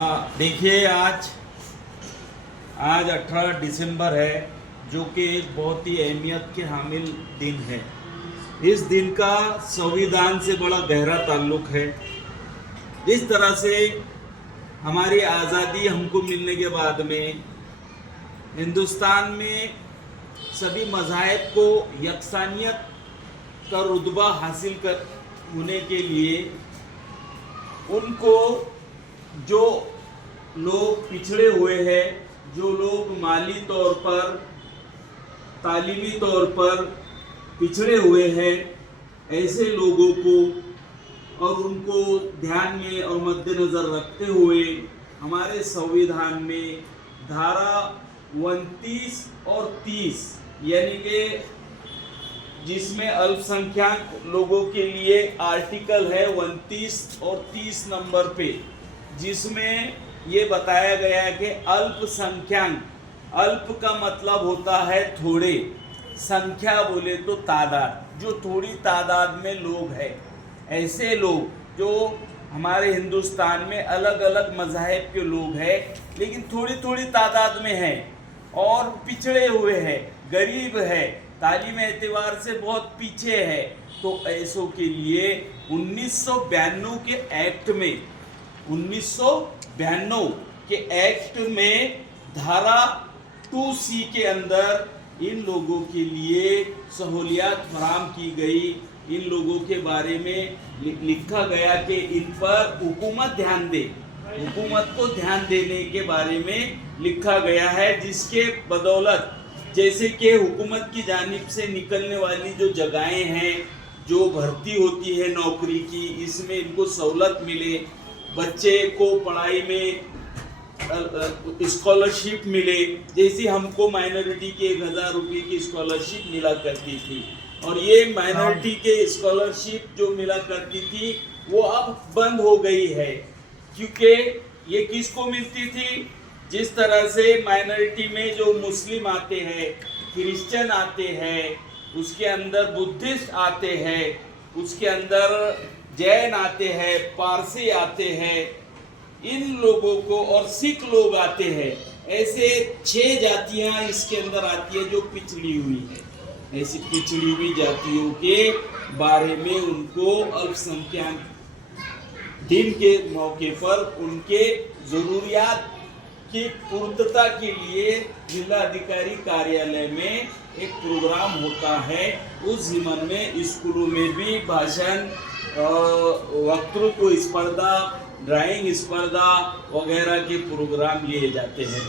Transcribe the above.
देखिए आज आज 18 दिसंबर है, जो कि एक बहुत ही अहमियत के हामिल दिन है। इस दिन का संविधान से बड़ा गहरा ताल्लुक है। जिस तरह से हमारी आज़ादी हमको मिलने के बाद में हिंदुस्तान में सभी मज़ाहिब को यकसानियत का रुतबा हासिल कर होने के लिए उनको जो लोग पिछड़े हुए हैं, जो लोग माली तौर पर, तालीमी तौर पर पिछड़े हुए हैं, ऐसे लोगों को और उनको ध्यान में और मद्देनज़र रखते हुए हमारे संविधान में धारा 29 और 30 यानी कि जिसमें अल्पसंख्यक लोगों के लिए आर्टिकल है 29 और 30 नंबर पे, जिसमें ये बताया गया है कि अल्पसंख्यक, अल्प का मतलब होता है थोड़े, संख्या बोले तो तादाद, जो थोड़ी तादाद में लोग हैं, ऐसे लोग जो हमारे हिंदुस्तान में अलग अलग मज़ाहिब के लोग हैं लेकिन थोड़ी थोड़ी तादाद में हैं और पिछड़े हुए हैं, गरीब है, तालीम एतबार से बहुत पीछे है, तो ऐसों के लिए 1992 के एक्ट में 1992 के एक्ट में धारा 2C के अंदर इन लोगों के लिए सहूलियत फराहम की गई। इन लोगों के बारे में लिखा गया कि इन पर हुकूमत ध्यान दे, हुकूमत को ध्यान देने के बारे में लिखा गया है, जिसके बदौलत जैसे कि हुकूमत की जानिब से निकलने वाली जो जगहें हैं, जो भर्ती होती है नौकरी की, इसमें इनको सहूलत मिले, बच्चे को पढ़ाई में स्कॉलरशिप मिले, जैसी हमको माइनॉरिटी के 1000 रुपये की स्कॉलरशिप मिला करती थी। और ये माइनॉरिटी के स्कॉलरशिप जो मिला करती थी वो अब बंद हो गई है, क्योंकि ये किसको मिलती थी? जिस तरह से माइनॉरिटी में जो मुस्लिम आते हैं, क्रिश्चियन आते हैं, उसके अंदर बुद्धिस्ट आते हैं, उसके अंदर जैन आते हैं, पारसी आते हैं, इन लोगों को और सिख लोग आते हैं, ऐसे 6 जातियां इसके अंदर आती है जो पिछड़ी हुई है। ऐसी पिछड़ी हुई जातियों के बारे में उनको अल्पसंख्यक दिन के मौके पर उनके ज़रूरियात की पूर्तता के लिए जिलाधिकारी कार्यालय में एक प्रोग्राम होता है। उस ज़िमन में स्कूलों में भी भाषण, वक्तृत्व स्पर्धा, ड्राइंग स्पर्धा वगैरह के प्रोग्राम लिए जाते हैं।